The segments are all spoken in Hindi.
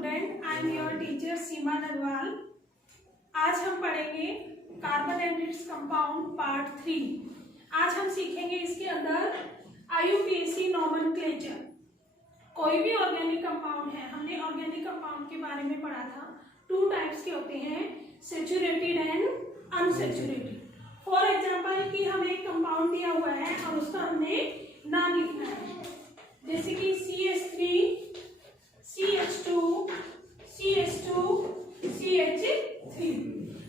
Student, I am your teacher Seema Narwal. आज हम पढ़ेंगे carbon and its compound part 3। आज हम सीखेंगे इसके अंदर IUPAC नॉमेनक्लेचर। कोई भी ऑर्गेनिक कंपाउंड है, हमने ऑर्गेनिक कंपाउंड के बारे में पढ़ा था। 2 टाइप्स के होते हैं, saturated and unsaturated. For example कि हमें एक कंपाउंड दिया हुआ है और उसका हमने नाम लिखना है, जैसे कि CH3 CH2 CH2 CH3।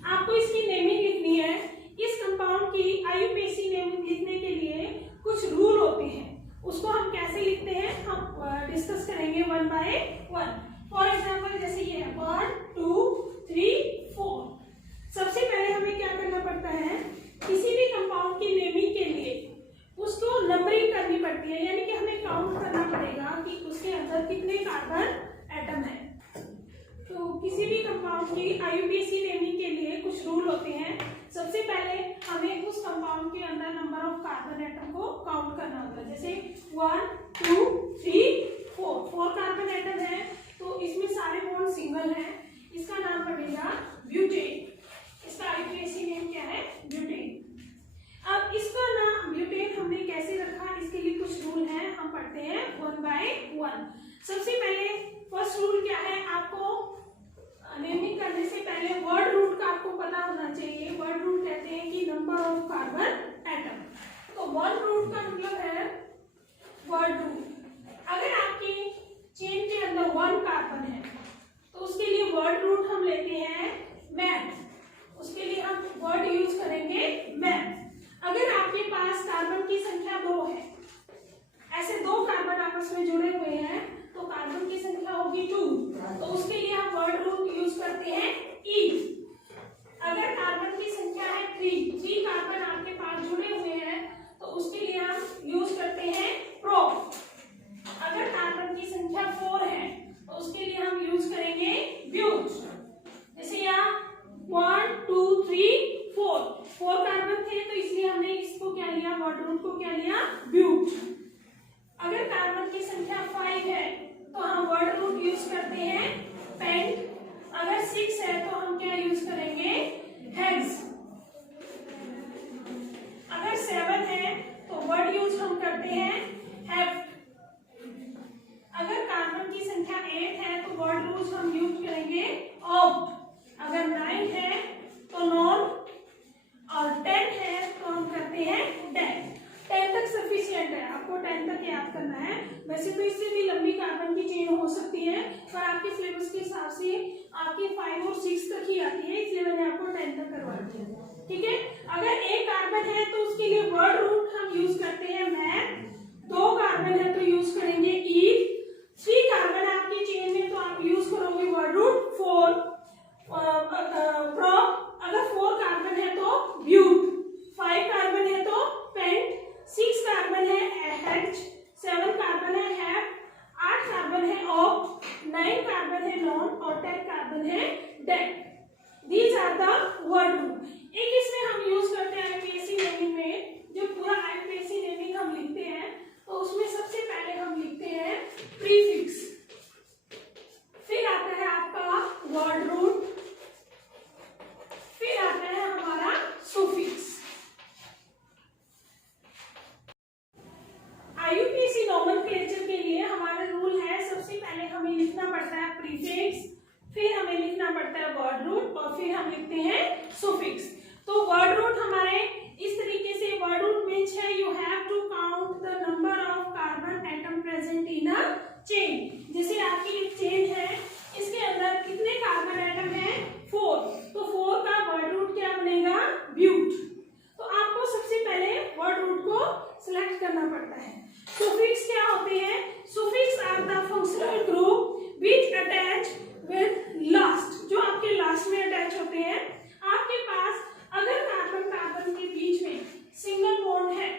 आपको इसकी नेमिंग लिखनी है। इस कंपाउंड की IUPAC नेमिंग लिखने के लिए कुछ रूल होते हैं, उसको हम कैसे लिखते हैं हम डिस्कस करेंगे 1 by 1। फॉर एग्जाम्पल जैसे ये है 1 2 3 4। सबसे पहले हमें क्या करना पड़ता है, किसी भी कंपाउंड की नेमिंग के लिए उसको नंबरिंग करनी पड़ती है, यानी कि हमें काउंट करना पड़ेगा कि उसके अंदर कितने कार्बन एटम है। तो किसी भी कंपाउंड की IUPAC नेमिंग के लिए कुछ रूल होते हैं। सबसे पहले हमें उस कंपाउंड के अंदर नंबर ऑफ कार्बन एटम को काउंट करना होता है। जैसे 1 2 3 4 कार्बन एटम है, तो इसमें सारे बॉन्ड सिंगल हैं, इसका नाम पड़ेगा ब्यूटेन। इसका IUPAC नेम क्या है, ब्यूटेन। अब इसका नाम ब्यूटेन हमने कैसे रखा, इसके लिए कुछ रूल हैं, हम पढ़ते हैं 1 by 1। सबसे पहले फर्स्ट रूल क्या है, आपको नेमिंग करने से पहले वर्ड रूट का आपको पता होना चाहिए। वर्ड रूट कहते हैं कि नंबर ऑफ कार्बन एटम। तो वर्ड रूट का मतलब है वर्ड रूट। अगर आपकी चेन के अंदर 1 कार्बन है तो उसके लिए वर्ड रूट हम लेते हैं मैथ। उसके लिए हम वर्ड यूज करेंगे मैथ। अगर आपके पास कार्बन की संख्या 2 है, ऐसे 2 कार्बन आपस में जुड़े हुए हैं, तो कार्बन की संख्या होगी 2, तो उसके लिए हम वर्ड रूट यूज करते हैं ई। अगर कार्बन की संख्या है 3 कार्बन आपके पास जुड़े हुए हैं, तो उसके लिए हम यूज करते हैं प्रो। अगर कार्बन की संख्या 4 है, तो उसके लिए हम यूज करेंगे ब्यूट। जैसे यहाँ 1 2 3 4 कार्बन थे, तो इसलिए हमने इसको क्या लिया, वर्ड रूट को क्या लिया, ब्यूट। अगर कार्बन की संख्या 5 है, तो हम वर्ड रूट यूज करते हैं पेंट। अगर 6 है तो हम क्या यूज करेंगे, हेक्स। अगर 7 है तो वर्ड यूज हम करते हैं हेप्ट। अगर कार्बन की संख्या 8 है तो वर्ड यूज हम यूज करेंगे ऑक्ट। अगर 9 है तो नॉन, और 10 है तो हम करते हैं डेड। 10 तक सफिशिएंट है, आपको 10 तक याद करना है। वैसे तो इससे भी लंबी कार्बन की चेन हो सकती है, पर आपके सिलेबस के हिसाब से आपकी 5 और 6 तक ही आती है, इसलिए मैंने आपको 10 तक करवा दिया। ठीक है। अगर 1 कार्बन है तो उसके लिए वर्ड रूट हम यूज करते हैं मैथ। 2 कार्बन है तो यूज करेंगे ई। 3 कार्बन आपकी चेन में तो आप यूज करोगे वर्ड रूट 4 प्रो। अगर 4 कार्बन है तो ब्यूट, 5 कार्बन है तो पेंट, 6 कार्बन है हेच, 7 कार्बन है हैप, 8 कार्बन है ऑक्ट, 9 कार्बन है नॉन और 10 कार्बन है dec. These are the word root. एक इसमें हम यूज करते हैं IUPAC नेमिंग में, जो पूरा IUPAC नेमिंग हम लिखते हैं, तो उसमें सबसे पहले हम लिखते हैं प्रीफिक्स, फिर आता है आपका वर्ड रूट, फिर आता है हमारा सुफिक्स। IUPAC नॉमेनक्लेचर के लिए हमारा रूल है, सबसे पहले हमें लिखना पड़ता है प्रीफिक्स, फिर हमें लिखना पड़ता है वर्ड रूट, और फिर हम लिखते हैं सुफिक्स। तो वर्ड रूट हमारे इस तरीके से, वर्ड रूट मींस है you have to count the number of carbon atom present in a chain. जैसे आपकी एक चेन है, इसके अंदर कितने कार्बन एटम है, 4, तो 4 का वर्ड रूट क्या बनेगा, ब्यूट। तो आपको सबसे पहले वर्ड रूट को सिलेक्ट करना पड़ता है। सुफिक्स क्या होते हैं, suffix are the functional group which attach with last, जो आपके लास्ट में अटैच होते हैं। आपके पास अगर कार्बन कार्बन के बीच में सिंगल बॉन्ड है,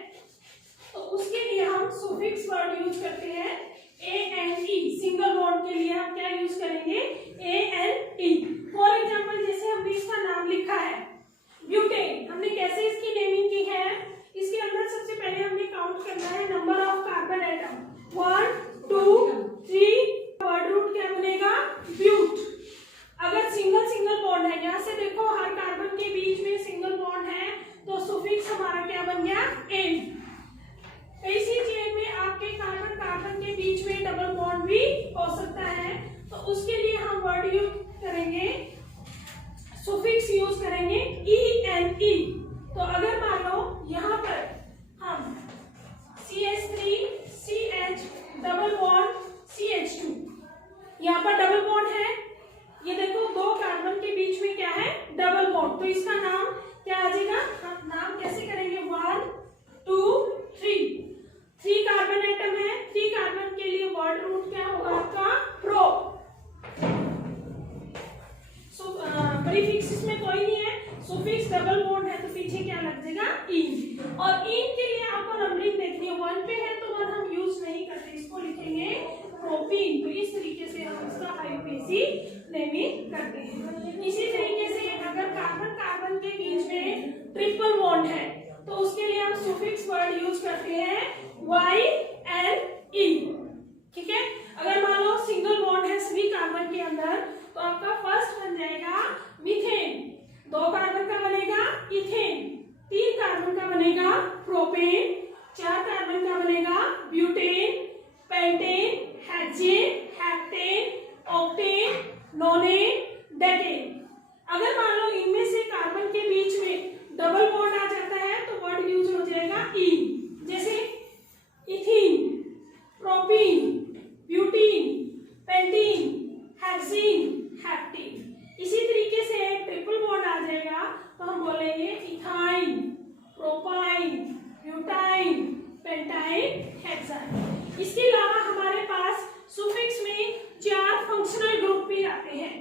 तो उसके लिए हम सुफिक्स वर्ड यूज करते हैं ANE। सिंगल बॉन्ड के लिए हम क्या यूज करेंगे, ANE। फॉर एग्जाम्पल जैसे हमने इसका नाम लिखा है ब्यूटेन, हमने कैसे इसकी नेमिंग की है, इसके अंदर सबसे पहले हमने काउंट करना है नंबर ऑफ IUPAC नेमिंग करते हैं। इसी तरीके से अगर कार्बन कार्बन के बीच में ट्रिपल बॉन्ड है तो उसके लिए हम सुफिक्स वर्ड यूज करते हैं YNE। ठीक है, अगर मान लो सिंगल बॉन्ड है सभी कार्बन के अंदर तो आपका फर्स्ट बन जाएगा मीथेन, 2 कार्बन का बनेगा इथेन, 3 कार्बन का बनेगा प्रोपेन, 4 कार्बन का बनेगा butane, pentane, hexane, heptane, octane, नोनेन, decane. अगर मान लो इनमें से कार्बन के बीच में डबल बॉन्ड आ जाता है तो वर्ड यूज हो जाएगा ईन, जैसे ethene, propene, butene, pentene, hexene, heptene. इसी तरीके से ट्रिपल बॉन्ड आ जाएगा तो हम बोलेंगे ethyne, propyne, butyne, pentyne, hexyne. इसके अलावा हमारे पास सुफिक्स में 4 फंक्शनल ग्रुप भी आते हैं।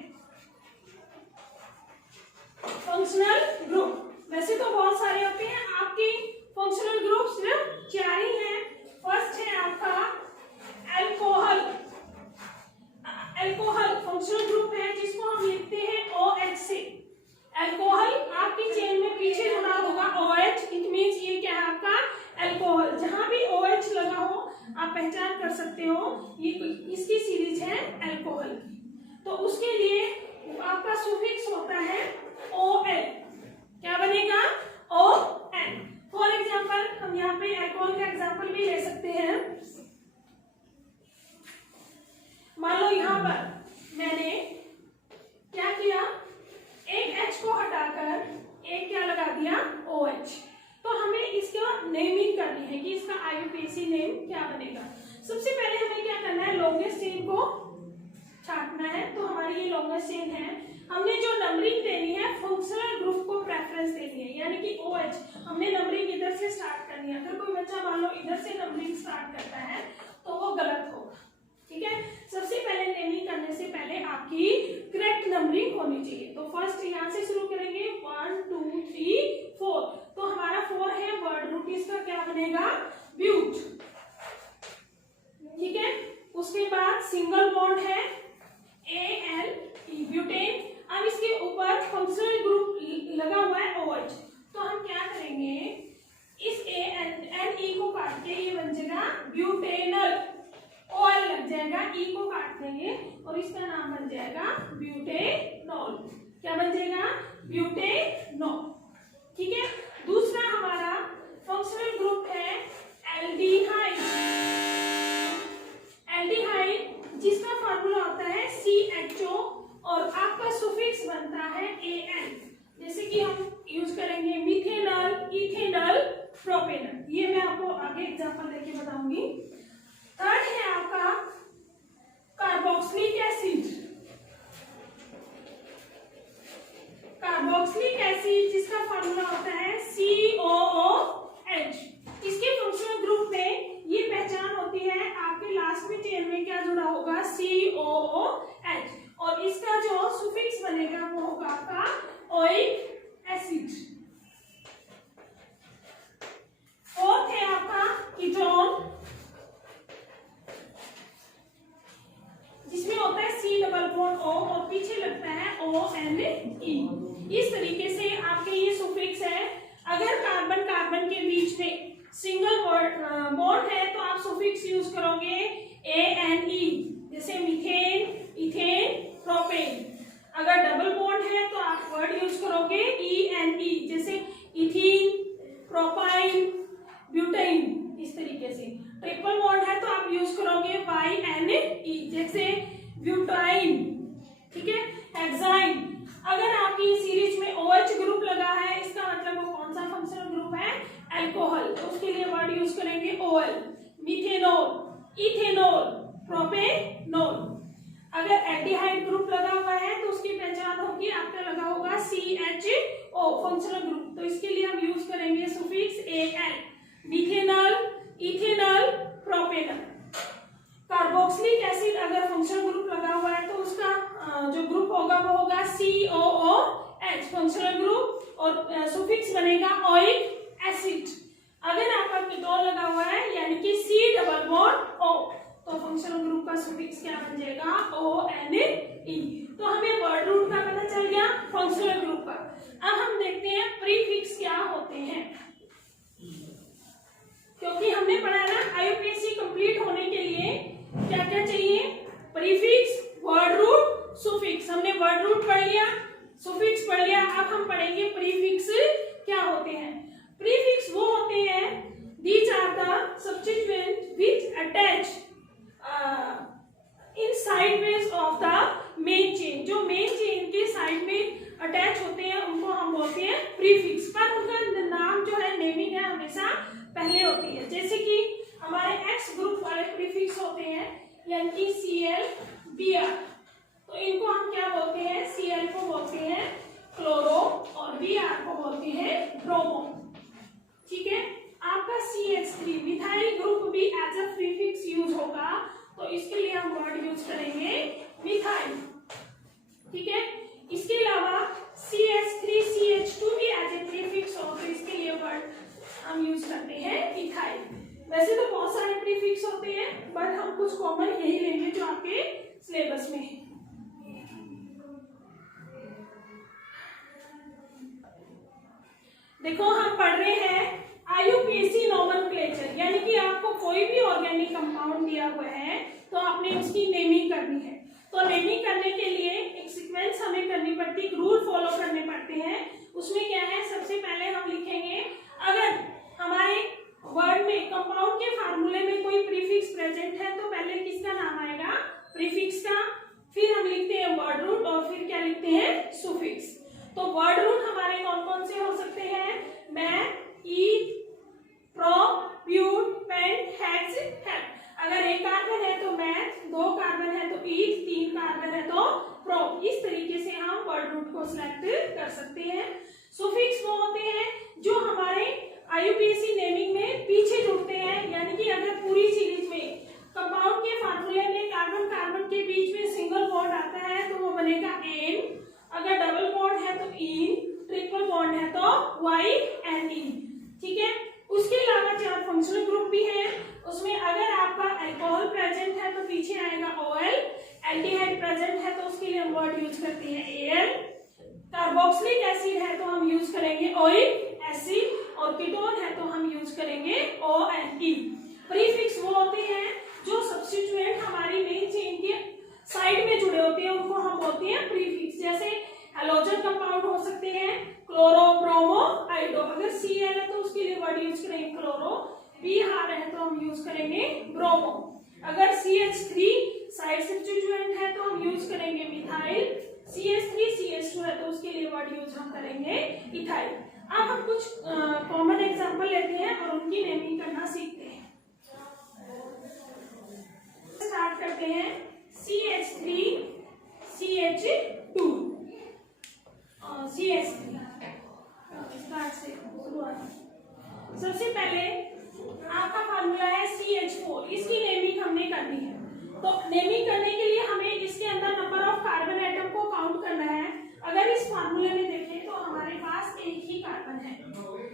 फंक्शनल ग्रुप वैसे तो बहुत सारे होते हैं, आपकी फंक्शनल ग्रुप सिर्फ 4 ही हैं। फर्स्ट है आपका अल्कोहल। अल्कोहल फंक्शनल ग्रुप है जिसको हम लिखते हैं OH से। अल्कोहल आपकी चेन में पीछे जुड़ा होगा OH, इट मींस ये क्या है आपका अल्कोहल। जहां भी OH लगा हो आप पहचान कर सकते हो ये इसकी सीरीज है अल्कोहल की। तो उसके लिए आपका सुफिक्स होता है OL। क्या बनेगा ON। फॉर एग्जांपल हम यहाँ पे अल्कोहल का एग्जांपल भी ले सकते हैं। मान लो यहाँ पर मैंने क्या किया, एक H को हटाकर एक क्या लगा दिया OH। तो हमें इसका नेमिंग करनी है कि इसका IUPAC नेम क्या बनेगा। सबसे पहले हमें क्या करना है, लॉन्गेस्ट चेन को छांटना है। तो हमारी ये लॉन्गेस्ट चेन है, हमने जो नंबरिंग देनी है फंक्शनल ग्रुप को प्रेफरेंस देनी है, यानी कि OH हमने नंबरिंग इधर से स्टार्ट करनी है। अगर कोई बच्चा मान लो इधर से नंबरिंग स्टार्ट करता है तो वो गलत होगा। ठीक है, सबसे पहले नेमिंग करने से पहले आपकी करेक्ट नंबरिंग होनी चाहिए। तो फर्स्ट यहाँ से शुरू करेंगे 1 2 3 4। तो हमारा 4 है वर्ड रूट, इसका क्या बनेगा ब्यूट। ठीक है, उसके बाद सिंगल बॉन्ड है ALE ब्यूटेन। अब इसके ऊपर फंक्शनल ग्रुप लगा हुआ है OH। तो हम क्या करेंगे, इस ANE को काट के ये बन जाएगा ब्यूटेनल, OL लग जाएगा, E को काट देंगे और इसका नाम बन जाएगा ब्यूटेनॉल। क्या बन जाएगा ब्यूटेनॉल। ठीक है, दूसरा हमारा फंक्शनल ग्रुप है एल्डिहाइड। एल्डिहाइड जिसका फार्मूला होता है CHO और आपका सुफिक्स बनता है AN। जैसे कि हम यूज करेंगे मिथेनॉल, इथेनॉल, प्रोपेनॉल। ये मैं आपको आगे एग्जांपल देके बताऊंगी। थर्ड है आपका कार्बोक्सिलिक एसिड। कार्बोक्सिलिक एसिड जिसका फार्मूला होता है COOH। इसके फंक्शनल ग्रुप में ये पहचान होती है, आपके लास्ट में चेन में क्या जुड़ा होगा COOH और इसका जो सुफिक्स बनेगा वो होगा आपका ओइक एसिड। फोर्थ है आपका कीटोन जिसमें होता है C+O और पीछे लगता है ONE। इस तरीके से आपके ये सुफिक्स है। अगर कार्बन कार्बन के बीच में सिंगल बॉन्ड है तो आप सुफिक्स यूज करोगे ANE, जैसे मीथेन, इथेन, प्रोपेन। अगर डबल बॉन्ड है तो आप वर्ड यूज करोगे ENE, जैसे इथीन, प्रोपाइन, ब्यूटेन। इस तरीके से ट्रिपल बॉन्ड है तो आप यूज करोगे YNE, जैसे ब्यूटाइन। ठीक है, हेक्साइन। अगर आपकी सीरीज में OH ग्रुप लगा है इसका मतलब वो कौन सा फंक्शनल ग्रुप है, अल्कोहल। तो उसके लिए वर्ड यूज करेंगे OL। Methanol, ethanol, propanol. अगर एल्डिहाइड ग्रुप लगा हुआ है तो उसकी पहचान होगी, आपका लगा होगा CHO फंक्शनल ग्रुप। तो इसके लिए हम यूज करेंगे suffix AL। Methanol, ethanol, propanol. Carboxylic acid अगर फंक्शनल ग्रुप लगा हुआ है तो उसका जो ग्रुप होगा वो होगा COOH फंक्शनल ग्रुप और सुफिक्स बनेगा ओइक एसिड। अगर आपका कीटोन लगा हुआ है यानी कि C+O तो फंक्शनल ग्रुप का सुफिक्स क्या बन जाएगा ONE। ई। तो हमें वर्ड रूट का पता चल गया, फंक्शनल ग्रुप का। अब हम देखते हैं प्रीफिक्स क्या होते हैं, क्योंकि हमने पढ़ा ना आईयूपीएसी कंप्लीट होने के लिए क्या क्या चाहिए, प्रीफिक्स, वर्ड रूट, सुफिक्स। हमने वर्ड रूट पढ़ लिया, सुफिक्स पढ़ लिया, अब हम पढ़ेंगे प्रीफिक्स क्या होते हैं। प्रीफिक्स वो होते हैं, these are the substituent which attach in sideways of the main chain। जो मेन चेन के साइड में अटैच होते हैं उनको हम बोलते हैं प्रीफिक्स। पर उनका नाम जो है, नेमिंग है, हमेशा पहले होती है। जैसे कि हमारे एक्स ग्रुप वाले प्रीफिक्स होते हैं, यानी कि Cl, Br, तो इनको हम क्या बोलते हैं, Cl को बोलते हैं क्लोरो और Br को बोलते हैं ब्रोमो। ठीक है, आपका CH3 मिथाइल ग्रुप भी एज अ प्रीफिक्स यूज होगा, तो इसके लिए हम वर्ड यूज करेंगे मिथाइल। ठीक है, इसके अलावा CH3 CH2 भी एज ए प्रीफिक्स हो, तो इसके लिए वर्ड हम यूज करते हैं इथाइल। वैसे तो बहुत सारे प्रीफिक्स होते हैं, बट हम कुछ कॉमन यही लेंगे जो आपके सिलेबस में है। देखो, हम पढ़ रहे हैं आईयूपीएसी नोमेनक्लेचर, यानी कि आपको कोई भी ऑर्गेनिक कंपाउंड दिया हुआ है तो आपने उसकी नेमिंग करनी है। तो नेमिंग करने के लिए एक सीक्वेंस हमें करनी पड़ती है, रूल फॉलो करने पड़ते हैं। उसमें क्या है, सबसे पहले हम लिखेंगे, अगर हमारे वर्ड में कंपाउंड के फार्मूले में कोई प्रीफिक्स प्रेजेंट है तो पहले किसका नाम आएगा, प्रीफिक्स का, फिर हम लिखते हैं वर्ड रूट और फिर क्या लिखते हैं, सुफिक्स। तो वर्ड रूट हमारे कौन कौन से हो सकते हैं, meth, eth, pro, but, pent, hex, hep. अगर एक कार्बन है तो मैथ, दो कार्बन है तो ईथ, तीन कार्बन है तो प्रो। इस तरीके से हम वर्ड रूट को सिलेक्ट कर सकते हैं। सुफिक्स वो होते हैं जो हमारे आईयूपीएसी नेमिंग में पीछे जुड़ते हैं, यानी कि अगर पूरी सीरीज में कंपाउंड के फार्मूले में कार्बन कार्बन के बीच में सिंगल बॉन्ड आता है तो वो बनेगा एन, अगर डबल बॉन्ड है तो इन, ट्रिपल बॉन्ड है तो वाई एंड इन। ठीक है, उसके अलावा 4 फंक्शनल ग्रुप भी हैं, उसमें अगर आपका अल्कोहल प्रेजेंट है तो पीछे आएगा ओएल, एल्डिहाइड प्रेजेंट है तो उसके लिए हम वर्ड यूज करते हैं एएल, कार्बोक्सिलिक एसिड है तो हम यूज करेंगे ओइक एसिड, और कीटोन है तो हम यूज करेंगे ONE। प्रीफिक्स वो होते हैं जो सब्स्टिट्यूएंट हमारी मेन चेन के साइड में जुड़े होते हैं, उनको हम बोलते हैं प्रीफिक्स। जैसे हैलोजन कंपाउंड हो सकते हैं क्लोरो, ब्रोमो, आइडो। अगर Cl है तो उसके लिए वर्ड यूज करेंगे क्लोरो, Br है तो हम यूज करेंगे ब्रोमो। अगर CH3 साइड सब्स्टिट्यूएंट है तो हम यूज करेंगे मिथाइल, CH3 CH2 है तो उसके लिए वर्ड यूज हम करेंगे इथाइल। अब हम कुछ कॉमन एग्जांपल लेते हैं और उनकी नेमिंग करना सीखते हैं। स्टार्ट करते हैं CH3 CH2 CH3 स्टार्ट से शुरुआत। सबसे पहले आपका फार्मूला है CH4, इसकी नेमिंग हमने करनी है। तो नेमिंग करने के लिए हमें इसके अंदर नंबर ऑफ कार्बन एटम को काउंट करना है। अगर इस फार्मूले में देखें तो हमारे पास एक ही कार्बन है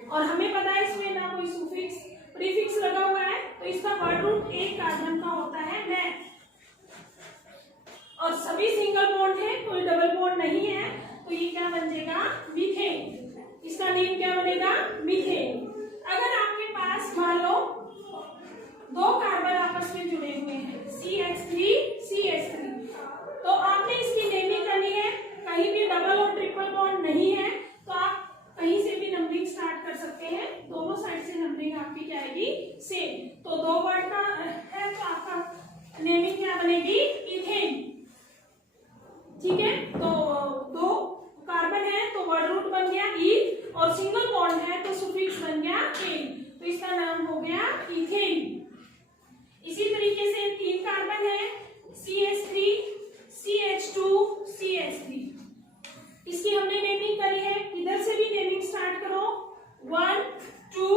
और हमें पता है इसमें ना कोई सुफिक्स प्रीफिक्स लगा हुआ है, तो इसका वर्ड रूट एक कार्बन का होता है मैथ, और सभी सिंगल बॉन्ड है, कोई डबल बॉन्ड नहीं है, तो ये क्या बन जाएगा, मीथेन। इसका नेम क्या बनेगा, मीथेन। अगर आपके पास मान लो 2 कार्बन आपस में जुड़े हुए हैं CH3 CH3, तो आपने इसकी नेमिंग करनी है। कहीं भी डबल और ट्रिपल बॉन्ड नहीं है तो आप कहीं से भी नंबरिंग स्टार्ट कर सकते हैं, दोनों साइड से नंबरिंग आपकी क्या आएगी, सेम। तो 2 वर्ड का है तो आपका नेमिंग क्या बनेगी, इथेन। ठीक है, तो 2 कार्बन है तो वर्ड रूट बन गया ई, और सिंगल बॉन्ड है तो सुफिक्स बन गया एन, तो इसका नाम हो गया इथेन। इसी तरीके से 3 कार्बन है CH3 CH2 CH3, इसकी हमने नेमिंग करी है। इधर से भी नेमिंग स्टार्ट करो, 1 2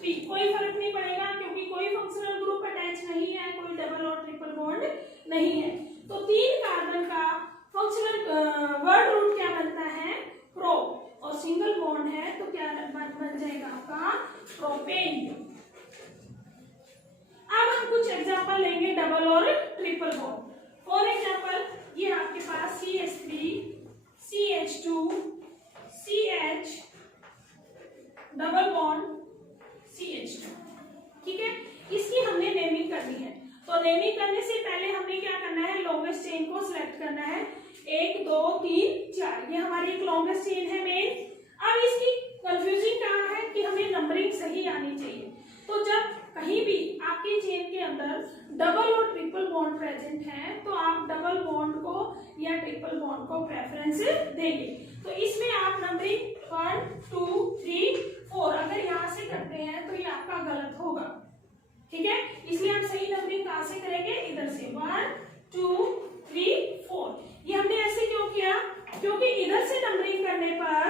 3, कोई फर्क नहीं पड़ेगा क्योंकि कोई फंक्शनल ग्रुप अटैच नहीं है, कोई डबल और ट्रिपल बॉन्ड नहीं है। तो 3 कार्बन का फंक्शनल वर्ड रूट क्या बनता है, प्रो, और सिंगल बॉन्ड है तो क्या बन जाएगा आपका प्रोपेन। अब हम कुछ एग्जांपल लेंगे डबल और ट्रिपल बॉन्ड। फॉर एग्जांपल ये आपके पास CH3 CH2 CH double bond CH2, ठीक है। इसकी हमने नेमिंग करनी है। तो नेमिंग करने से पहले हमें क्या करना है, लॉन्गेस्ट चेन को सिलेक्ट करना है। 1 2 3 4 ये हमारी एक लॉन्गेस्ट चेन है मेन। अब इसकी कंफ्यूजिंग क्या है कि हमें नंबरिंग सही आनी चाहिए। तो जब कहीं भी आपके चेन के अंदर डबल और ट्रिपल बॉन्ड प्रेजेंट है तो आप डबल बॉन्ड को या ट्रिपल बॉन्ड को प्रेफरेंस देंगे। तो इसमें आप नंबरिंग 1 2 3 4 अगर यहाँ से करते हैं तो ये आपका गलत होगा, ठीक है। इसलिए आप सही नंबरिंग कहाँ से करेंगे, इधर से 1 2 3 4। ये हमने ऐसे क्यों किया, क्योंकि इधर से नंबरिंग करने पर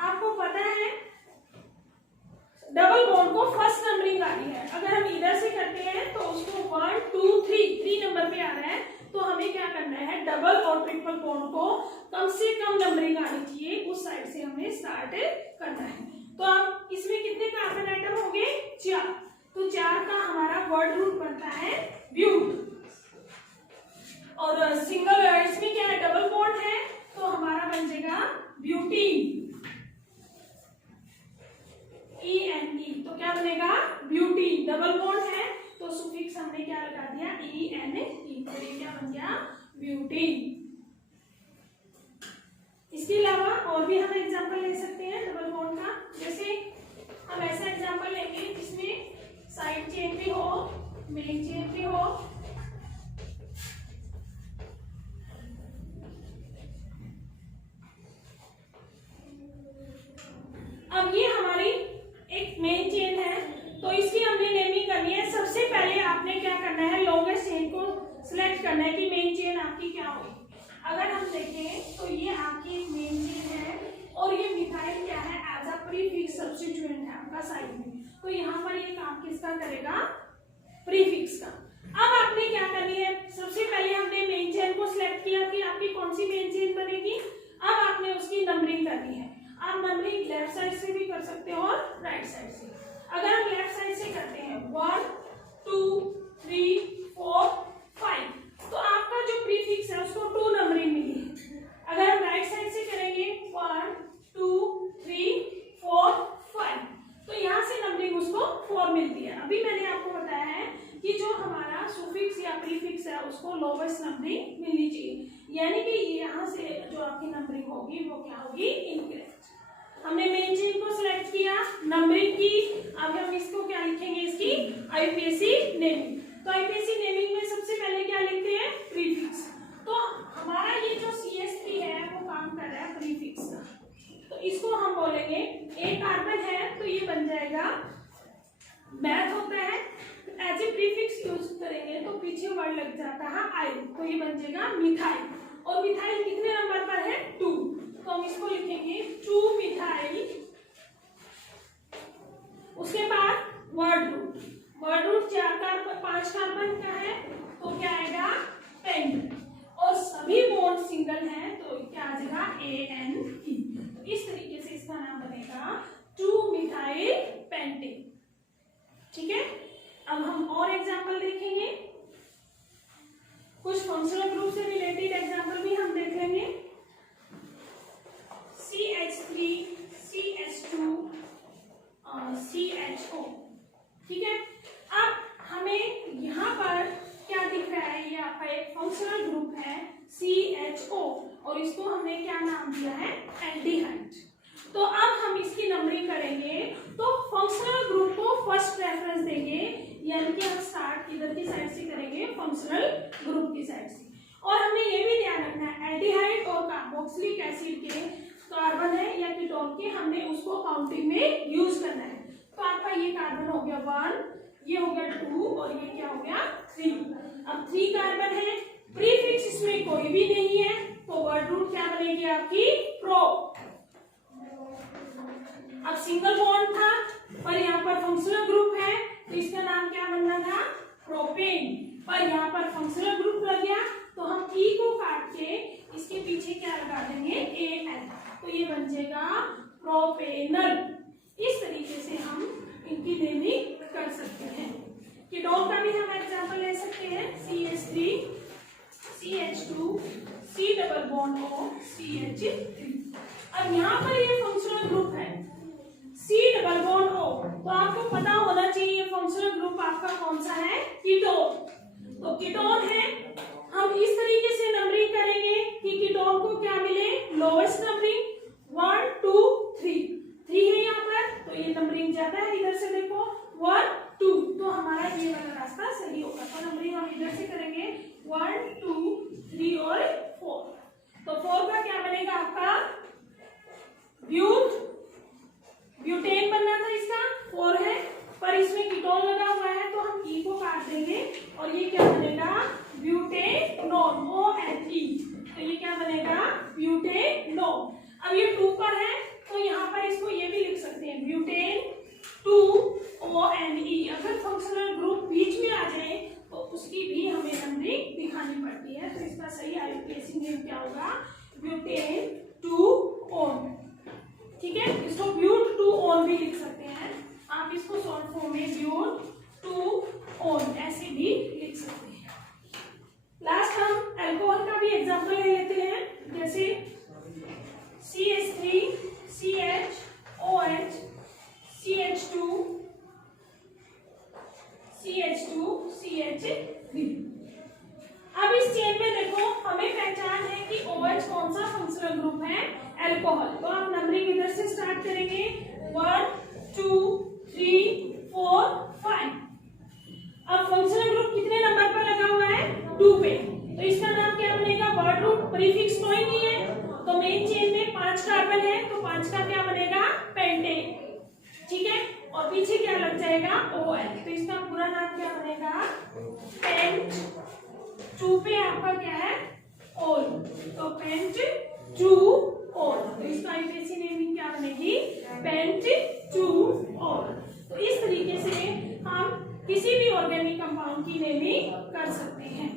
आपको पता है डबल बॉन्ड को फर्स्ट नंबरिंग आ रही है। अगर हम इधर से करते हैं तो उसको 1 2 3 नंबर पे आ रहा है। तो हमें क्या करना है, डबल और ट्रिपल बॉन्ड को कम से कम नंबरिंग आनी चाहिए, उस साइड से हमें स्टार्ट करना है। तो अब इसमें कितने कार्बन एटम होंगे, 4। तो 4 का हमारा वर्ड रूट बनता है ब्यूट। और सिंगल इसमें क्या है, डबल बॉन्ड है तो हमारा बन जाएगा ब्यूटीन, ENE। तो क्या बनेगा, ब्यूटीन। डबल बॉन्ड है तो सुफिक्स हमने क्या लगा दिया, ENE। तो ये क्या बन गया, ब्यूटीन। इसके अलावा और भी हम एग्जांपल ले सकते हैं डबल बॉन्ड का। जैसे हम ऐसा एग्जांपल लेंगे जिसमें साइड चेन भी हो, मेन चेन भी हो। अब ये हमारी एक मेन चेन है तो इसकी हमने नेमिंग करनी है। सबसे पहले आपने क्या करना है, लॉन्गेस्ट चेन को सिलेक्ट करना है कि मेन चेन आपकी क्या होगी। अगर हम देखें तो ये आपकी मेन चेन है और ये मिथाइल क्या है, एज अ प्रीफिक्स सब्स्टिट्यूएंट है आपका साइड में। तो यहाँ पर ये काम किसका करेगा, प्रीफिक्स का। अब आपने क्या करनी है, सबसे पहले हमने मेन चेन को सिलेक्ट किया कि आपकी कौन सी मेन चेन बनेगी। अब आपने उसकी नंबरिंग करनी है। आप नंबरिंग लेफ्ट साइड से भी कर सकते हो और राइट साइड से। अगर हम लेफ्ट साइड से करते हैं 1 2 3 4 5 तो आपका जो प्रीफिक्स है उसको 2 नंबरिंग मिली है। अगर हम राइट साइड से करेंगे 1 2 3 4 5 तो यहाँ से नंबरिंग उसको 4 मिलती है। अभी मैंने आपको बताया है कि जो हमारा सुफिक्स या प्रीफिक्स है उसको लोवेस्ट नंबरिंग मिलनी चाहिए, यानी कि यहाँ से जो आपकी नंबरिंग होगी वो क्या होगी, इनकरेक्ट। हमने मेन चेन को सिलेक्ट किया, नंबरिंग की। अब हम इसको क्या लिखेंगे, इसकी IUPAC नेमिंग। तो IUPAC नेमिंग में सबसे पहले क्या लिखते हैं, प्रीफिक्स। तो हमारा ये जो CH3 है वो काम कर रहा है प्रीफिक्स का। तो इसको हम बोलेंगे, एक कार्बन है तो ये बन जाएगा, मैथ होता है एज ए प्रीफिक्स यूज करेंगे तो पीछे वर्ड लग जाता है आई, तो ये बन जाएगा मिथाइल। और मिथाइल कितने नंबर पर है, 2। तो हम इसको लिखेंगे 2 मिथाइल। उसके बाद word root, word root 5 carbon का है तो क्या आएगा, पेंट। और सभी बॉन्ड सिंगल हैं तो क्या आ जाएगा, ANE। इस तरीके से इसका नाम बनेगा 2 मिथाइल पेंटेन, ठीक है। अब हम और एग्जांपल देखेंगे, कुछ फंक्शनल ग्रुप से रिलेटेड एग्जांपल भी हम देख लेंगे। CH3 CH2 CHO, ठीक है। अब हमें यहाँ पर क्या दिख रहा है, ये आपका एक फंक्शनल ग्रुप है CHO और इसको हमने क्या नाम दिया है, एल्डिहाइड। तो अब हम इसकी नंबरिंग करेंगे तो फंक्शनल ग्रुप को फर्स्ट प्रेफरेंस देंगे, यानी कि हम स्टार्ट किधर की साइड से करेंगे, फंक्शनल ग्रुप की साइड से। और हमने ये भी ध्यान रखना है एल्डिहाइड और कार्बोक्सिलिक एसिड के कार्बन है या कीटोन के, हमने उसको काउंटिंग में यूज करना है। तो आपका ये कार्बन हो गया 1, ये हो गया 2 और ये क्या हो गया 3। अब 3 कार्बन है, प्रीफिक्स इसमें कोई भी नहीं है तो वर्ड रूट क्या बनेगी आपकी, प्रो। अब सिंगल बॉन्ड था पर यहाँ पर फंक्शनल ग्रुप है तो इसका नाम क्या बनना था, प्रोपेन। पर यहाँ पर फंक्शनल ग्रुप लग गया तो हम P को काट के इसके पीछे क्या लगा देंगे, AL। तो ये बन जाएगा प्रोपेनल। इस तरीके से हम इनकी नेमिंग कर सकते हैं। कीटोन का भी हम एग्जांपल ले सकते हैं, CH3 CH2 C double bond O CH3। अब यहाँ पर ये फंक्शनल ग्रुप है C डबल बॉन्ड O, तो आपको पता होना चाहिए ये फंक्शनल ग्रुप आपका कौन सा है, कीटोन। तो कीटोन है, हम इस तरीके से नंबरिंग करेंगे कि कीटोन को क्या मिले, लोवेस्ट नंबरिंग 1 2 3 है यहाँ पर, तो ये नंबरिंग ज्यादा है, इधर से देखो 1 2, तो हमारा ये वाला रास्ता सही होगा। तो नंबरिंग हम इधर से करेंगे 1 2 3 और 4। तो 4 का क्या बनेगा आपका, ब्यूटेन बनना था, इसका 4 है, पर इसमें कीटोन लगा हुआ है तो हम ई को काट देंगे और ये क्या बनेगा, ब्यूटेनोन ONE। तो ये क्या बनेगा, ब्यूटेनोन। अब ये 2 पर है तो यहाँ पर इसको ये भी लिख सकते हैं, ब्यूटेन 2ONE। अगर फंक्शनल ग्रुप बीच में आ जाए तो उसकी भी हमें नंबरिंग दिखानी पड़ती है। तो इसका सही IUPAC नेम क्या होगा, ब्यूटेन 2ON। ठीक है, इसको ब्यूट 2ON भी लिख सकते हैं आप, इसको शॉर्ट फॉर्म में ब्यूट 2ON ऐसे भी लिख सकते हैं। लास्ट हम अल्कोहल का भी एग्जांपल ले लेते हैं, जैसे CH3 CH OH CH2 CH2 CH3। अब इस चेन में देखो हमें पहचान है कि OH कौन सा फंक्शनल ग्रुप है, अल्कोहल। तो आप नंबरिंग इधर से स्टार्ट करेंगे 1 2 3 4 5। अब फंक्शनल ग्रुप कितने नंबर पर लगा हुआ है, 2 पे, तो इसका नाम क्या बनेगा, वर्ड रूट, प्रीफिक्स कोई नहीं है, तो मेन चेन में 5 कार्बन है तो 5 का क्या बनेगा, पेंटेन। ठीक है, और पीछे क्या लग जाएगा, OL, तो इसका पूरा नाम क्या बनेगा, पेंट 2 पे आपका क्या है, ओल, तो पेंट 2 ओल। तो इसका IUPAC नेमिंग क्या बनेगी, पेंट 2 ओल। तो इस तरीके से हम किसी भी ऑर्गेनिक कंपाउंड की नेमिंग कर सकते हैं।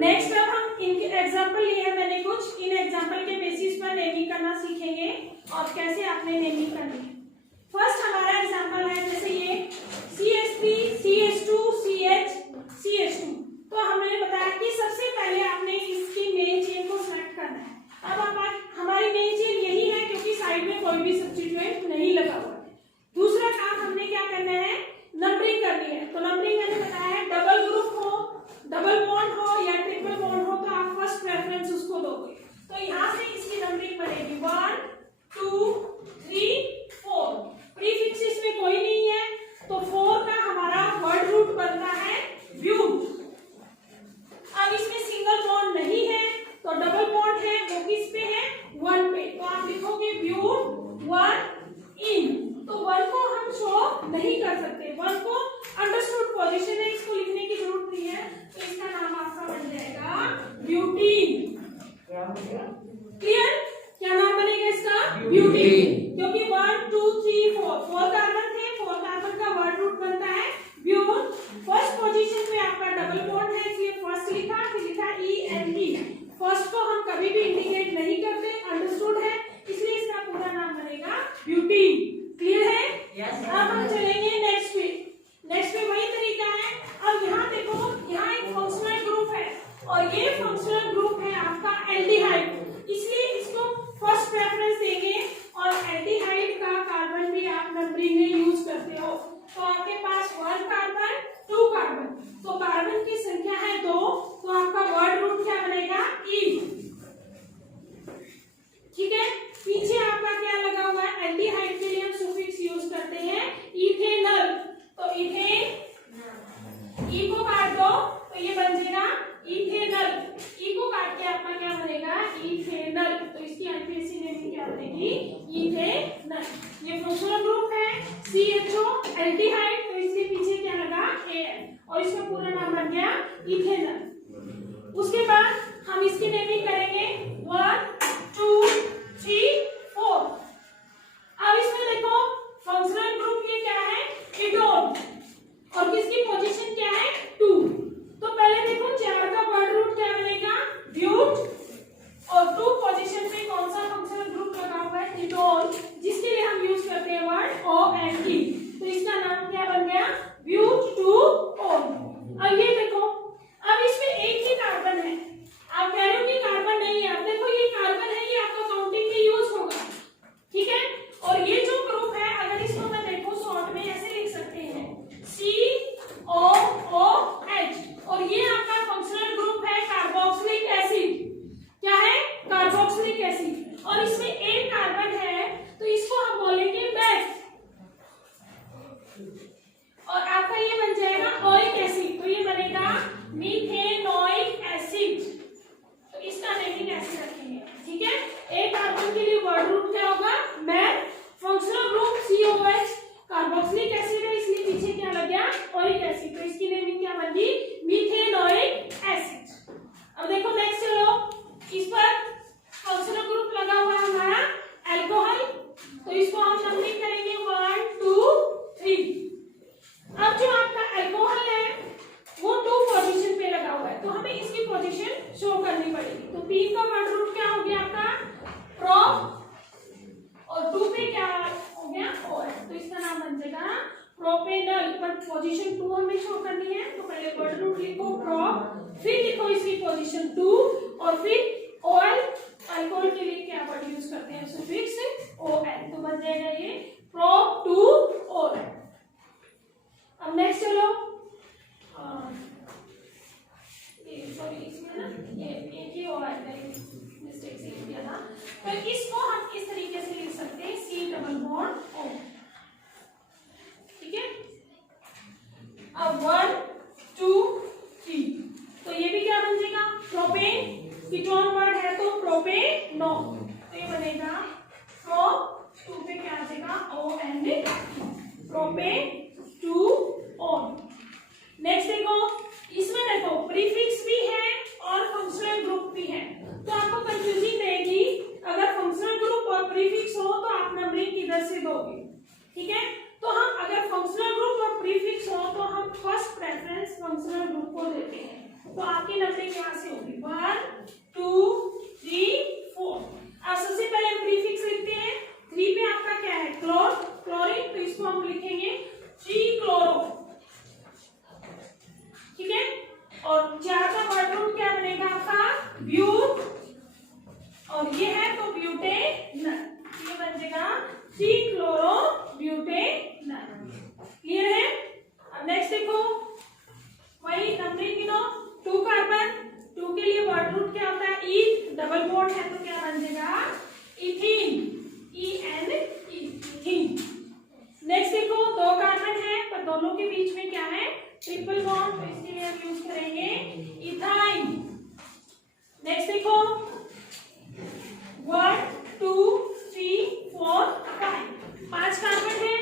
नेक्स्ट अब हम इनके एग्जांपल लिए हैं मैंने कुछ, इन एग्जांपल के बेसिस पर नेमिंग करना सीखेंगे और कैसे आपने नेमिंग करनी है। फर्स्ट हमारा एग्जांपल है, जैसे ये CH3 CH2 CH CH2। तो हमने बताया कि सबसे पहले आपने इसकी मेन चेन को सेलेक्ट करना है। अब आप हमारी मेन चेन यही है क्योंकि साइड में कोई भी सब्स्टिट्यूएंट नहीं लगा हुआ है। दूसरा काम हमने क्या करना है, नंबरिंग करनी है। तो नंबरिंग मैंने बताया है, डबल ग्रुप हो, डबल बॉन्ड हो या ट्रिपल बॉन्ड हो तो आप फर्स्ट प्रेफरेंस उसको दोगे। तो यहाँ से इसकी नंबरिंग बनेगी 1 2 3 4। प्रीफिक्स इसमें कोई नहीं है तो 4 का हमारा वर्ड रूट बनता है ब्यूट। अब इसमें सिंगल बॉन्ड नहीं है तो डबल बॉन्ड है, वो किस पे है, 1 पे, तो आप लिखोगे ब्यूट 1 इन। तो 1 को हम शो नहीं कर सकते, 1 को अंडरस्टूड पोजीशन है, इसको लिखने की जरूरत नहीं है, तो इसका नाम आपका बन जाएगा ब्यूटीन। क्लियर, क्या नाम बनेगा इसका, ब्यूटीन, क्योंकि 1 2 3 4 कार्बन थे, 4 कार्बन का वर्ड रूट बनता है ब्यूट। फर्स्ट पोजीशन में आपका डबल बॉन्ड है इसलिए फर्स्ट लिखा, फिर लिखा ENE। फर्स्ट को हम कभी भी इंडिकेट नहीं करते, अंडरस्टूड है, इसलिए इसका पूरा नाम बनेगा ब्यूटीन। क्लियर है, yes, अब हम चलेंगे नेक्स्ट पे। नेक्स्ट पे वही तरीका है। अब यहाँ देखो, यहाँ एक फंक्शनल ग्रुप है और ये फंक्शनल ग्रुप है आपका एल्डिहाइड, इसलिए इसको फर्स्ट प्रेफरेंस देंगे और एल्डिहाइड का कार्बन भी आप नंबरिंग में यूज करते हो। तो आपके पास 1 कार्बन 2 कार्बन, तो कार्बन की संख्या है 2, तो आपका वर्ड रूट क्या बनेगा, ई। ठीक है, पीछे आपका क्या लगा हुआ है, एल्डिहाइड के लिए हम सुफिक्स यूज करते हैं इथेनल, तो इथेन, ई को काट दो तो ये बन जाएगा इथेनल, ई को काट के आपका क्या बनेगा, इथेनल। तो इसकी IUPAC नेमिंग क्या बनेगी, इथेनल। ये फंक्शनल ग्रुप है CHO एल्डिहाइड, तो इसके पीछे क्या लगा, AN, और इसका पूरा नाम बन गया इथेनल। उसके बाद हम इसकी नेमिंग करेंगे 1 2 3 4। अब इसमें देखो फंक्शनल ग्रुप ये क्या है, कीटोन, और किसकी पोजीशन क्या है, 2। तो पहले देखो 4 का वर्ड रूट क्या बनेगा, ब्यूट, और 2 पोजीशन पे कौन सा फंक्शनल ग्रुप लगा हुआ है, कीटोन, जिसके लिए हम यूज करते हैं वर्ड ONE। तो इसका नाम क्या बन गया, ब्यूट 2 ओन। अब ये देखो, और आपका ये बन जाएगा ओइक एसिड, तो ये बनेगा मीथेनोइक एसिड। तो इसका नेमिंग ऐसे रखेंगे, ठीक है। एक कार्बन के लिए वर्ड रूट क्या होगा, math. Functional group COH, carboxylic acid है इसलिए पीछे क्या लग गया, ओइक एसिड, तो इसकी नेमिंग क्या बनी, मीथेनोइक एसिड। अब देखो नेक्स्ट चलो, इस पर फंक्शनल ग्रुप लगा हुआ है हमारा अल्कोहल, तो इसको हम नंबरिंग करेंगे 1 2 3। अब जो आपका अल्कोहल है वो 2 पोजीशन पे लगा हुआ है, तो हमें इसकी पोजीशन शो करनी पड़ेगी। तो P का वर्ड रूट क्या हो गया आपका, प्रो, और 2 पे क्या हो गया, OH, तो इसका नाम बन जाएगा प्रोपेनल। पर पोजीशन 2 हमें शो करनी है, तो पहले वर्ड रूट लिखो प्रो, फिर लिखो इसकी पोजीशन 2, और फिर OL, अल्कोहल के लिए क्या वर्ड यूज करते हैं, सुफिक्स OL, तो बन जाएगा ये प्रो2OL। अब नेक्स्ट चलो, सॉरी इसमें ना ये एक ही OL मिस्टेक से लिख दिया था, तो इसको हम इस तरीके से लिख सकते हैं C डबल बॉन्ड O, ठीक है। अब 1 2 3, तो ये भी क्या बन जाएगा, प्रोपेन, कीटोन वर्ड है तो प्रोपेनो, तो ये बनेगा प्रो, 2 पे क्या आ जाएगा O एंड प्रोपेन2O। नेक्स्ट देखो, इसमें देखो प्रीफिक्स भी है और फंक्शनल ग्रुप भी है, तो आपको कंफ्यूजिंग रहेगी। अगर फंक्शनल ग्रुप और प्रीफिक्स हो तो आप नंबरिंग किधर से दोगे, ठीक है। तो हम अगर फंक्शनल ग्रुप और प्रीफिक्स हो तो हम फर्स्ट प्रेफरेंस फंक्शनल ग्रुप को देते हैं, तो आपकी नंबरिंग यहाँ से होगी 1 2 3 4। अब सबसे पहले हम प्रीफिक्स लिखते हैं, 3 पे आपका क्या है, क्लोरीन, तो इसको हम लिखेंगे 3 क्लोरो, ठीक है। और 4 का वर्ड रूट क्या बनेगा आपका, ब्यूट, और ये है तो ब्यूटेनल, ये बन जाएगा 3 क्लोरो ब्यूटेनल, क्लियर है। अब नेक्स्ट देखो, वही नंबरिंग गिनो, 2 कार्बन, 2 के लिए वर्ड रूट क्या होता है, ईथ, डबल बॉन्ड है तो क्या बन जाएगा, इथीन, इथीन। नेक्स्ट देखो, 2 कार्बन है पर दोनों के बीच में क्या है, ट्रिपल बॉन्ड, तो इसके लिए हम यूज करेंगे इथाइन। नेक्स्ट देखो, 1 2 3 4 5, 5 कार्बन है,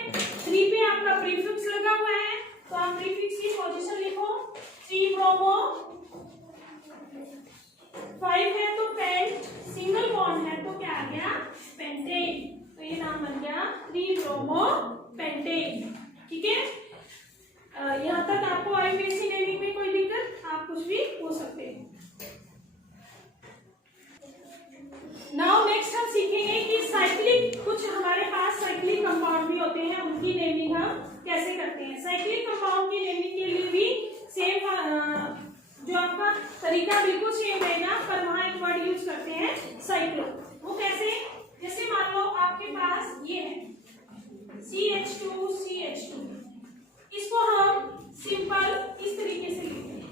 3 पे आपका प्रीफिक्स लगा हुआ है, तो आप प्रीफिक्स की पोजीशन लिखो 3 ब्रोमो, 5 है तो पेंट, सिंगल बॉन्ड है तो क्या आ गया, पेंटेन, तो ये नाम बन गया 3 ब्रोमो पेंटेन, ठीक है। यहाँ तक आपको आईयूपीएसी नेमिंग में कोई दिक्कत, आप कुछ भी हो सकते हैं। नाउ नेक्स्ट हम सीखेंगे कि साइक्लिक, कुछ हमारे पास साइक्लिक कंपाउंड भी होते हैं, उनकी नेमिंग हम कैसे करते हैं। साइक्लिक कंपाउंड की नेमिंग के लिए भी सेम जो आपका तरीका बिल्कुल सेम रहेगा, पर वहां एक वर्ड यूज करते हैं साइक्लो। वो कैसे, जैसे मान लो आपके पास ये है CH2, इसको हम सिंपल इस तरीके से लिखते हैं,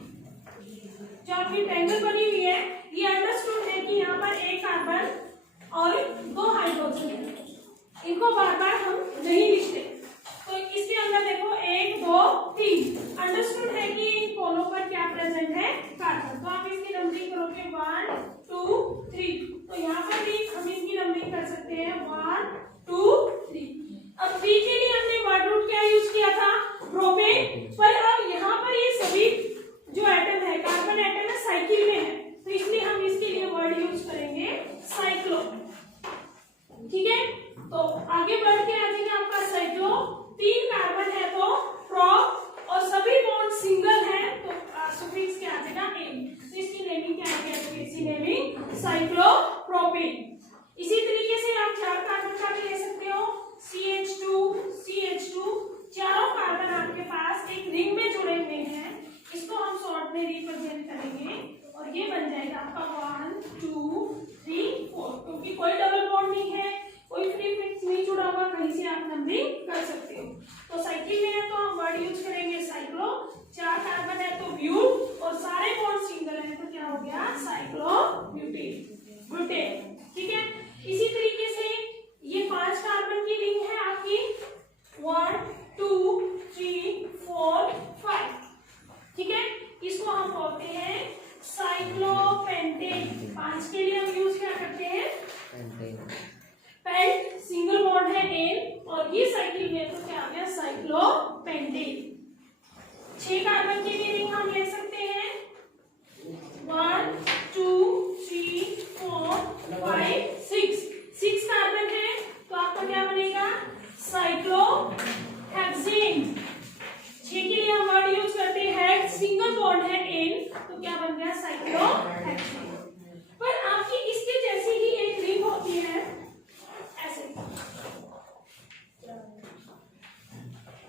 जो आपकी ट्रायंगल बनी हुई है, ये अंडरस्टूड है कि यहाँ पर एक कार्बन और 2 हाइड्रोजन है, इनको बार बार हम नहीं लिखते, तो इसके अंदर देखो 1 2 3, अंडरस्टूड है कि इन कोनों पर क्या प्रेजेंट है, कार्बन, तो आप इसकी नंबरिंग करोगे 1 2 3, तो यहाँ पर भी हम इसकी नंबरिंग कर सकते हैं 1 2 3। अब 3 के लिए हमने वर्ड रूट क्या यूज किया था, प्रोपेन, पर अब यहाँ पर ये सभी जो एटम है, कार्बन एटम है, साइकिल में है, तो इसलिए हम इसके लिए वर्ड यूज करेंगे साइक्लो, ठीक है। तो आगे बढ़ के आ जाएगा आपका साइक्लो, 3 कार्बन है तो प्रो, और सभी बॉन्ड सिंगल है तो सुफिक्स क्या आ जाएगा, एन, तो इसकी नेमिंग क्या आ गया, इसकी नेमिंग साइक्लोप्रोपेन। इसी तरीके से आप 4 कार्बन का भी ले सकते हो, CH2, चारों कार्बन आपके पास एक रिंग में जुड़े हुए हैं, इसको हम शॉर्ट में रिप्रेजेंट करेंगे, और ये बन जाएगा आपका 1 2 3 4, क्योंकि कोई डबल बॉन्ड नहीं है, कोई फ्री फिक्स नहीं जुड़ा हुआ, कहीं से आप नंबरिंग कर सकते हो। तो साइकिल में है तो हम वर्ड यूज करेंगे साइक्लो, 4 कार्बन है तो ब्यूट, और सारे बॉन्ड सिंगल है तो क्या हो गया, साइक्लोब्यूटेन, ठीक है। इसी तरीके से ये 5 कार्बन की रिंग है आपकी, 1 2 चेन, तो क्या बन गया, साइक्लोहेक्सेन। पर आपकी इसके जैसी ही एक रिंग होती है ऐसे,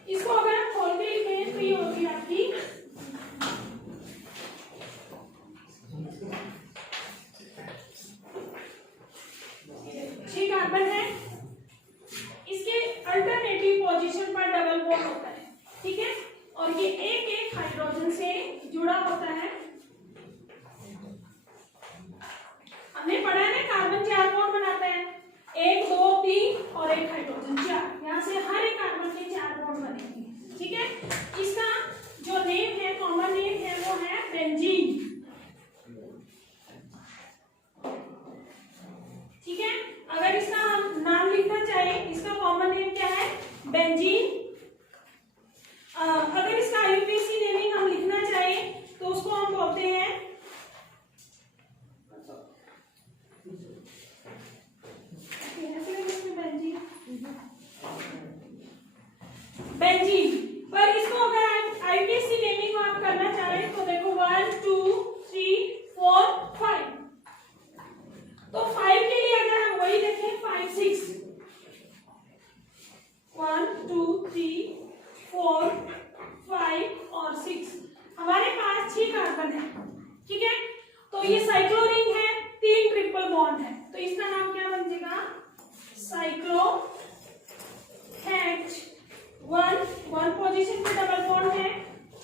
इसको अगर आप खोल के लिखें तो ये होगी आपकी 6 कार्बन है, इसके अल्टरनेटिव पोजीशन पर डबल बॉन्ड होता है, ठीक है, और ये एक एक हाइड्रोजन से जुड़ा होता है। हमने पढ़ा है ना, कार्बन 4 बॉन्ड बनाता है, 1 2 3 और एक हाइड्रोजन 4, यहाँ से हर एक कार्बन के 4 बॉन्ड बनेंगे, ठीक है। इसका जो नेम है, कॉमन नेम है, वो है बेंजीन, ठीक है। अगर इसका हम नाम लिखना चाहें, इसका कॉमन नेम क्या है, बेंजीन। अगर इसका आईयूपीएसी नेमिंग हम लिखना चाहें तो उसको हम बोलते हैं बेंजीन। पर इसको अगर आईयूपीएसी नेमिंग आप करना चाहें तो देखो 1 2 3 4 5, तो 5 के लिए अगर हम वही देखें 5 6 1 2 3 4 5 और 6, हमारे पास 6 कार्बन है, ठीक है। तो ये साइक्लोरिंग है, 3 ट्रिपल बॉन्ड है, तो इसका नाम क्या बन जाएगा, साइक्लोहेक्स। 1 पोजीशन पे डबल बॉन्ड है,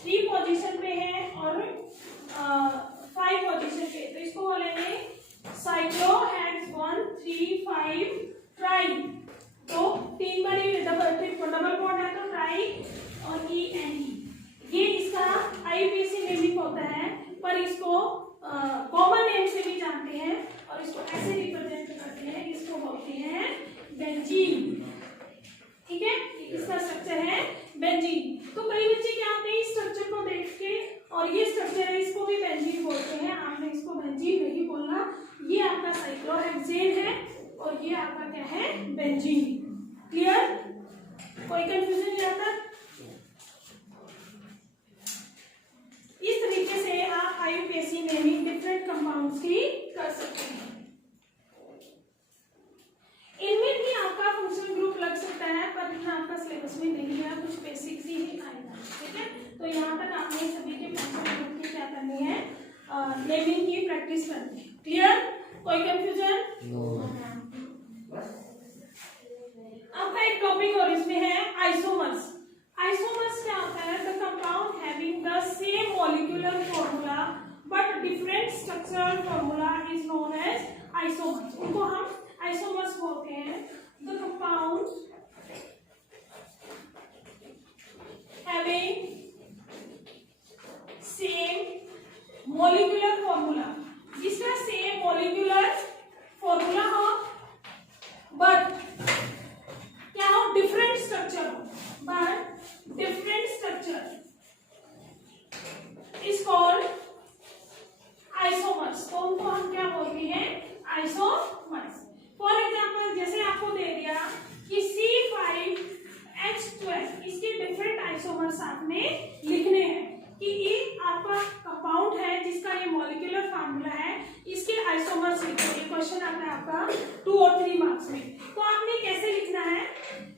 3 पोजीशन पे है और 5 पोजीशन पे, तो इसको बोलेंगे साइक्लोहेक्स 1 3 5 ट्राई। तो 3 बार डबल बॉन्ड है तो ट्राई और ENE, ये इसका आईयूपीएसी नेमिंग होता है, पर इसको कॉमन नेम से भी जानते हैं और इसको ऐसे रिप्रेजेंट करते हैं, इसको बोलते हैं बेंजीन, ठीक है। इसका स्ट्रक्चर है बेंजीन। तो कई बच्चे क्या होते हैं, इस स्ट्रक्चर को देख के, और ये स्ट्रक्चर है, इसको भी बेंजीन बोलते हैं, आपने इसको बेंजीन नहीं बोलना, ये आपका साइक्लोहेक्सेन है और ये आपका क्या है, बेंजीन। क्लियर, कोई कंफ्यूजन नहीं आता। इस तरीके से आप आईयूपीएसी नेमिंग डिफरेंट कंपाउंड्स की कर सकते हैं। इनमें भी आपका फंक्शनल ग्रुप लग सकता है, पर इतना आपका सिलेबस में नहीं है, कुछ बेसिक्स ही आएगा, ठीक है। तो यहाँ तक आपने सभी के फंक्शनल ग्रुप की क्या करनी है, नेमिंग की प्रैक्टिस करनी है। क्लियर, कोई कंफ्यूजन? आपका एक टॉपिक और इसमें है आइसोमर्स। आइसोमर्स क्या होता है, the compound having the same molecular formula but different structural formula is known as isomers. उनको हम आइसोमर्स बोलते हैं। The compound having same molecular formula, जिसका सेम मॉलिक्यूलर फॉर्मूला हो बट क्या हो, डिफरेंट स्ट्रक्चर हो, but different structure is called isomers. तो उनको हम क्या बोलते हैं, आइसोमर्स। फॉर एग्जाम्पल, जैसे आपको दे दिया कि C5H12, इसके डिफरेंट आइसोमर्स आपने लिखने हैं कि ये आपका कंपाउंड है जिसका ये मॉलिक्यूलर फार्मूला है, इसके आइसोमर्स लिखो। ये क्वेश्चन आता है आपका 2 और 3 मार्क्स में। तो आपने कैसे लिखना है,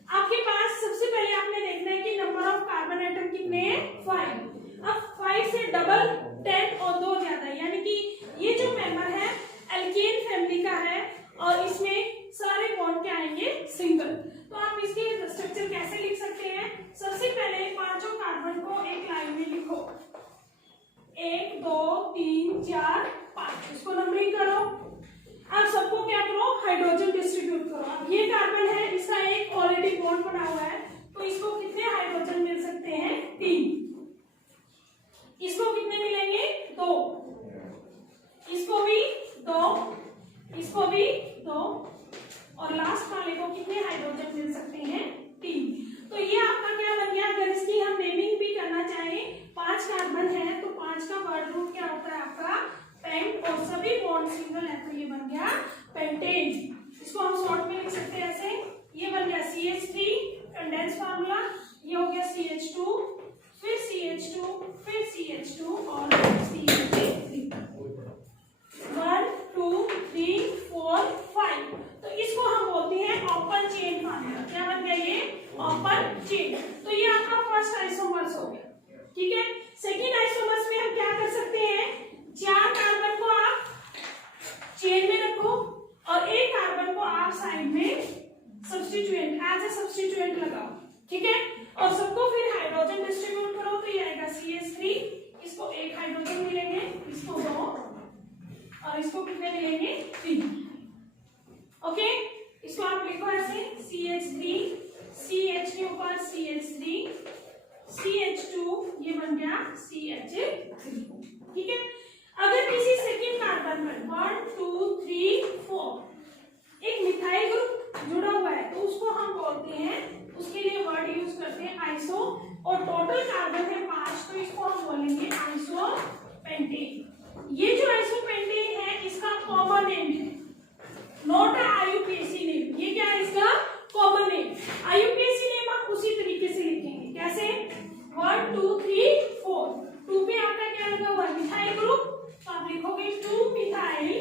आपके पास सबसे पहले आपने देखना है कि नंबर ऑफ कार्बन एटम कितने हैं, 5। अब 5 से डबल 10 और 2 ज्यादा, यानी कि ये जो मेंबर है एल्केन फैमिली का है और इसमें सारे बॉन्ड क्या आएंगे, सिंगल। तो आप इसके स्ट्रक्चर कैसे लिख सकते हैं, सबसे पहले पांचों कार्बन को एक लाइन में लिखो, 1 2 3 4 5, इसको नंबरिंग करो। अब सबको क्या करो, हाइड्रोजन डिस्ट्रीब्यूट करो। अब ये कार्बन है, इसका एक ऑलरेडी बॉन्ड बना हुआ है, तो इसको कितने हाइड्रोजन मिल सकते हैं, 3। आइसोमर्स हो गया, ठीक है। सेकेंड आइसोमर्स में हम क्या कर सकते हैं, 4 कार्बन को आप चेन में रखो और एक कार्बन को आप साइड में सब्स्टिट्यूएंट एज ए सब्स्टिट्यूएंट लगाओ, ठीक है। और सबको फिर हाइड्रोजन डिस्ट्रीब्यूट करो तो ये आएगा CH3, इसको एक हाइड्रोजन मिलेंगे, इसको 2 और इसको कितने मिलेंगे 3, ओके। इसको आप लिखो ऐसे CH3, CH के ऊपर CH3, CH2, ये बन गया CH3, ठीक है। अगर किसी सेकेंड कार्बन पर 1 2 3 4 एक मिथाइल ग्रुप जुड़ा हुआ है तो उसको हम बोलते हैं, उसके लिए वर्ड यूज करते हैं आइसो, और टोटल कार्बन है 5 तो इसको हम बोलेंगे आइसोपेंटेन। ये जो आइसोपेंटेन है इसका कॉमन नेम है, नॉट IUPAC नेम, ये क्या है इसका कॉमन नेम। IUPAC नेम हम उसी तरीके से लिखेंगे, कैसे 1 2 3 4, 2 पे आपका क्या लगा हुआ है मिथाइल ग्रुप, तो आप लिखोगे 2 मिथाइल,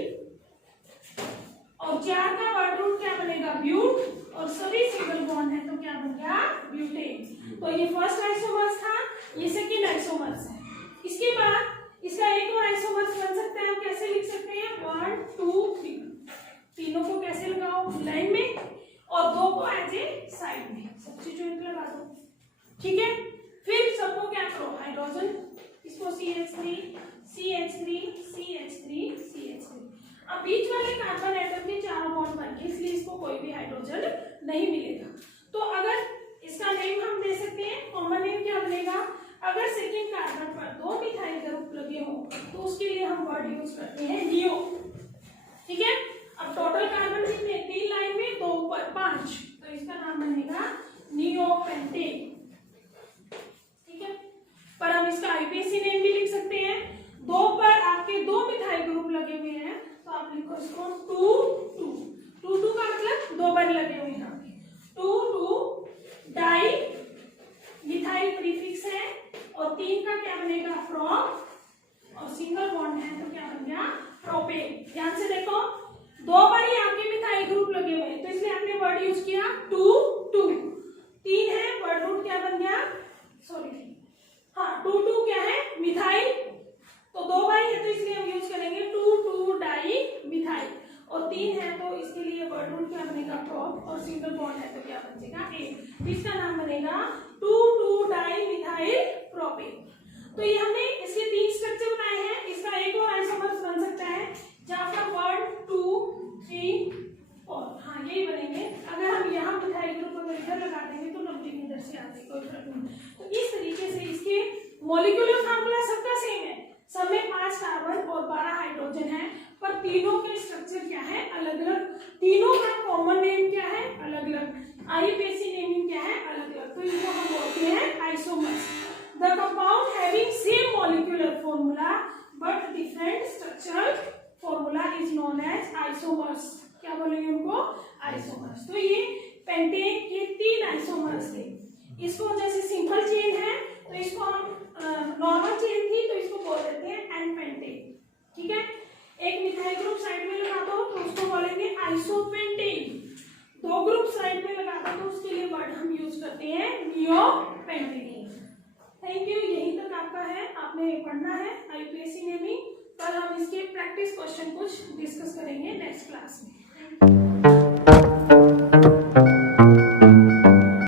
और 4 का वर्ड रूट क्या बनेगा ब्यूट, और सभी सिंगल बॉन्ड है तो क्या बन गया ब्यूटेन। तो ये फर्स्ट आइसोमर्स था, ये सेकंड आइसोमर्स है। इसके बाद इसका एक और आइसोमर्स बन सकता है, हम कैसे लिख सकते हैं 1 2 3, तीनों को कैसे लगाओ लाइन में और 2 को एज ए साइड में सब्स्टिट्यूएंट लगा दो, ठीक है। फिर सबको क्या करो हाइड्रोजन, इसको CH3 CH3 CH3 CH3। अब बीच वाले कार्बन एटम के चारों बॉन्ड बन गए, इसलिए इसको कोई भी हाइड्रोजन नहीं मिलेगा। तो अगर इसका नेम हम दे सकते हैं, कॉमन नेम क्या बनेगा, अगर सेकेंड कार्बन पर 2 मिथाइल ग्रुप लगे हो तो उसके लिए हम वर्ड यूज करते हैं नियो, ठीक है। अब टोटल कार्बन कितने 3 लाइन में, 2 पर 5, तो इसका नाम बनेगा नियोपेंटेन, ठीक है। पर हम इसका IUPAC नेम भी लिख सकते हैं। 2 पर आपके 2 मिथाइल ग्रुप लगे हुए हैं तो आप लिखो इसको 2 2 2 2 का मतलब 2 बार लगे हुए हैं, 2 2 डाई मिथाइल प्रीफिक्स है, और 3 का क्या बनेगा प्रोप, और सिंगल बॉन्ड है तो क्या बन गया प्रोपेन। ध्यान से देखो 2 बार ही आपके मिथाइल ग्रुप लगे हुए हैं तो इसलिए आपने वर्ड यूज किया 2 2, 3 है वर्ड रूट क्या बन गया, सॉरी हाँ 2 2 क्या है मिथाइल, तो 2 बार है तो इसलिए हम यूज करेंगे 2 2 डाई मिथाइल, और 3 है तो इसके लिए वर्ड रूट क्या बनेगा प्रोप, और सिंगल बॉन्ड है तो क्या बनेगा ए, इसका नाम बनेगा 2 2 डाई मिथाइल प्रोपेन। तो ये हमने इसके 3 स्ट्रक्चर बनाए हैं। इसका एक और आइसोमर्स बन सकता है जहां पर 1 2 3 4, हाँ यही बनेंगे। अगर हम यहाँ मिथाइल ग्रुप अगर इधर लगा देंगे तो नंबरिंग इधर से आती है, कोई फर्क नहीं। तो इस तरीके से इसके मॉलिक्यूलर फार्मूला सबका सेम है, सब में 5 कार्बन और 12 हाइड्रोजन है, पर तीनों के स्ट्रक्चर क्या है अलग अलग, तीनों का कॉमन नेम क्या है अलग अलग, IUPAC नेमिंग क्या है अलग अलग, तो इनको हम बोलते हैं isomers. The compound having same molecular formula but different structural formula is known as isomers. क्या बोलेंगे उनको आइसोमर्स। तो ये पेंटेन के 3 आइसोमर्स थे। इसको जैसे सिंपल चेन है तो इसको हम नॉर्मल चेन थी तो इसको बोल देते हैं एन पेंटेन, ठीक है। एक मिथाइल ग्रुप साइड में लगा दो तो उसको बोलेंगे आइसोपेंटेन, 2 ग्रुप साइड में लगा दो तो उसके लिए वर्ड हम यूज करते हैं नियोपेंटेन। थैंक यू, यहीं तक आपका है, आपने पढ़ना है IUPAC नेमिंग। कल हम इसके प्रैक्टिस क्वेश्चन कुछ डिस्कस करेंगे नेक्स्ट क्लास में।